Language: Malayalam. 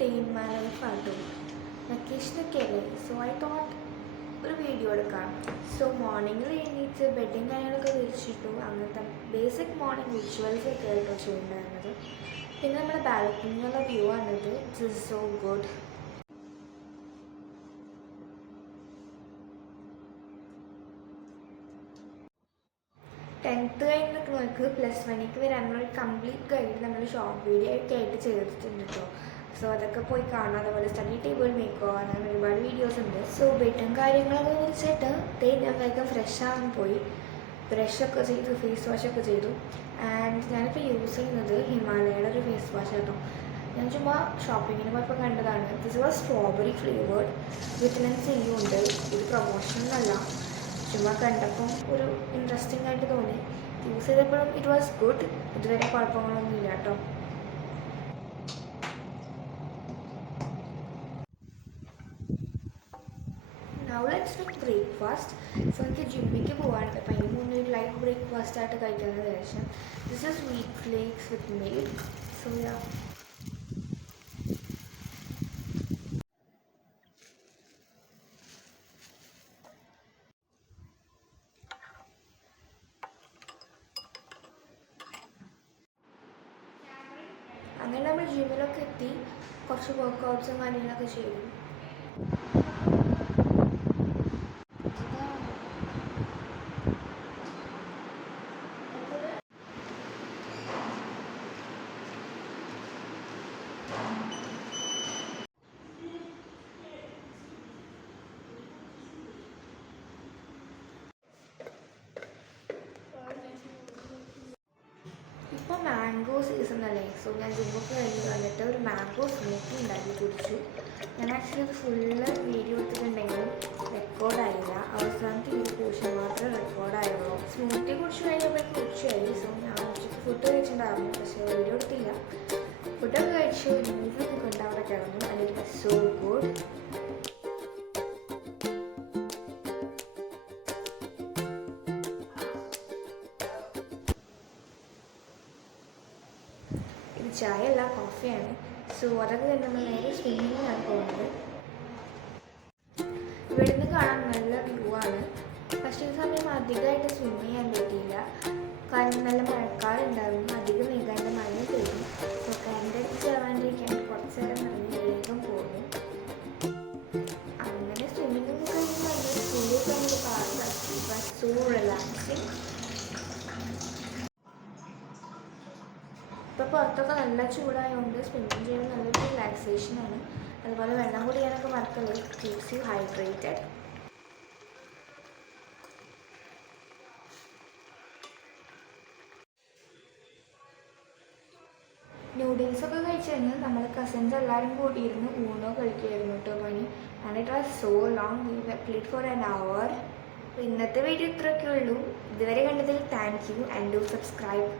day in my life ആട്ടോ. വെക്കേഷനൊക്കെ അല്ലേ, സോ ഐ തോട്ട് ഒരു വീഡിയോ എടുക്കാം. സോ മോർണിംഗിൽ എണീറ്റ് ബെഡും കാര്യങ്ങളൊക്കെ വിരിച്ചിട്ടു. അങ്ങനത്തെ ബേസിക് മോർണിംഗ് റിച്വൽസ് ഒക്കെ ആയിട്ടോ ചെയ്യുന്നുണ്ടായിരുന്നത്. പിന്നെ നമ്മുടെ ബാൽക്കണിയിലുള്ള വ്യൂ ആണിത്. It's is so good. Tenth കഴിഞ്ഞ് നിൽക്കുന്നവർക്ക് +1 വരാനുള്ള കംപ്ലീറ്റ് ഗൈഡ് നമ്മൾ ഷോർട്ട് വീഡിയോ ഒക്കെ ആയിട്ട് ചെയ്തിട്ടുണ്ട് കേട്ടോ. സോ അതൊക്കെ പോയി കാണാം. അതുപോലെ സ്റ്റഡി ടേബിൾ മേക്കോ അങ്ങനെ ഒരുപാട് വീഡിയോസ് ഉണ്ട്. സോ ബെഡും കാര്യങ്ങളൊക്കെ വിളിച്ചിട്ട് ഞാൻ വേഗം ഫ്രഷ് ആവാൻ പോയി. ബ്രഷൊക്കെ ചെയ്തു, ഫേസ് വാഷൊക്കെ ചെയ്തു. ആൻഡ് ഞാനിപ്പോൾ യൂസ് ചെയ്യുന്നത് ഹിമാലയയുടെ ഒരു ഫേസ് വാഷ് ആട്ടോ. ഞാൻ ചുമ്മാ ഷോപ്പിങ്ങിന് പോയപ്പോൾ കണ്ടതാണ്. This was strawberry flavoured, vitamin C ഉണ്ട്. ഇത് പ്രൊമോഷനല്ല, ചുമ്മാ കണ്ടപ്പം ഒരു ഇൻട്രസ്റ്റിംഗ് ആയിട്ട് തോന്നി. യൂസ് ചെയ്തപ്പോഴും ഇറ്റ് വാസ് ഗുഡ്. ഇതുവരെ കുഴപ്പങ്ങളൊന്നും ഇല്ല കേട്ടോ. Now let's make breakfast. So എനിക്ക് ജിമ്മിലേക്ക് പോകാനുണ്ട്. അപ്പം അതിന് മുന്നേ ഒരു ലൈറ്റ് ബ്രേക്ക്ഫാസ്റ്റ് ആയിട്ട് കഴിക്കാനുള്ള ശേഷം this is wheat flakes with milk. So yeah, അങ്ങനെ നമ്മൾ ജിമ്മിലൊക്കെ എത്തി. കുറച്ച് വർക്കൗട്ട്സും കാര്യങ്ങളൊക്കെ ചെയ്തു. ഇപ്പോൾ മാംഗോ സീസൺ അല്ലേ, സോ ഞാൻ ജിമ്മൊക്കെ കഴിഞ്ഞ് വന്നിട്ട് ഒരു മാംഗോ സ്മൂത്തി ഉണ്ടാക്കി കുടിച്ചു. ഞാൻ ആക്ച്വലി ഇത് ഫുള്ള് വീഡിയോ എടുത്തിട്ടുണ്ടെങ്കിലും റെക്കോർഡായില്ല. അവസാനത്തെ ഈ പോർഷൻ മാത്രമേ റെക്കോർഡായുള്ളൂ. സ്മൂത്തി കുടിച്ചു കഴിഞ്ഞപ്പോൾ ഉച്ചയായി. സോ ഞാൻ ഉച്ചയ്ക്ക് ഫുഡ് കഴിച്ചിട്ടുണ്ടായിരുന്നു, പക്ഷേ വീഡിയോ എടുത്തില്ല. ഫുഡൊക്കെ കഴിച്ചു, മൂവി കൊണ്ട് അവിടെ കിടന്നു. And it was so good. ഇത് ചായ അല്ല, കോഫിയാണ്. സോ അതൊക്കെ തന്നെ നമ്മൾ നേരെ സ്വിമ്മിങ്ങിനാണ് പോകുന്നത്. ഇവിടെ നിന്ന് കാണാൻ നല്ല വ്യൂ ആണ്. പക്ഷേ ഈ സമയം അധികമായിട്ട് സ്വിം ചെയ്യാൻ പറ്റിയില്ല, കാരണം നല്ല മഴക്കാറുണ്ടായിരുന്നു. അധികം വേഗം മഴ പെയ്യും. സോ കറണ്ട് അടിച്ച് ആവാണ്ടിരിക്കാൻ കുറച്ച് നേരം നല്ല വേഗം പോകും. അങ്ങനെ സ്വിമ്മിങ് കഴിഞ്ഞ് വന്ന് സ്കൂളിൽ കഴിഞ്ഞ് പാർക്കാക്കി. So relaxing. ഇപ്പോൾ പുറത്തൊക്കെ നല്ല ചൂടായതുകൊണ്ട് സ്വിമ്മിങ് ചെയ്യുന്നത് നല്ലൊരു റിലാക്സേഷനാണ്. അതുപോലെ വെള്ളം കുടിക്കാനൊക്കെ മറക്കല്ലേ, കീപ്സ് യു ഹൈഡ്രേറ്റഡ്. നൂഡിൽസൊക്കെ കഴിച്ച് കഴിഞ്ഞാൽ നമ്മൾ കസിൻസ് എല്ലാവരും കൂടിയിരുന്ന് ഊണോ കഴിക്കുമായിരുന്നു കേട്ടോ പണി. And it was so long. We played for an hour. അപ്പോൾ ഇന്നത്തെ വീഡിയോ ഇത്രയൊക്കെ ഉള്ളൂ. ഇതുവരെ കണ്ടതിൽ thank you and do subscribe.